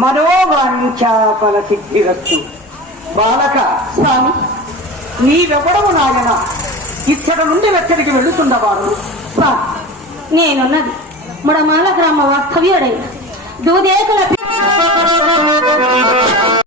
మనోవాంఛాఫల సిద్ధిరస్తు. బాలక స్వామి, నీవెవడము నాయన ఇచ్చటి నుండి వెచ్చడికి వెళుతున్నవాడు? స్వామి, నేనున్నది ముడమాల గ్రామ వాస్తవ్యుడై దూదేకుల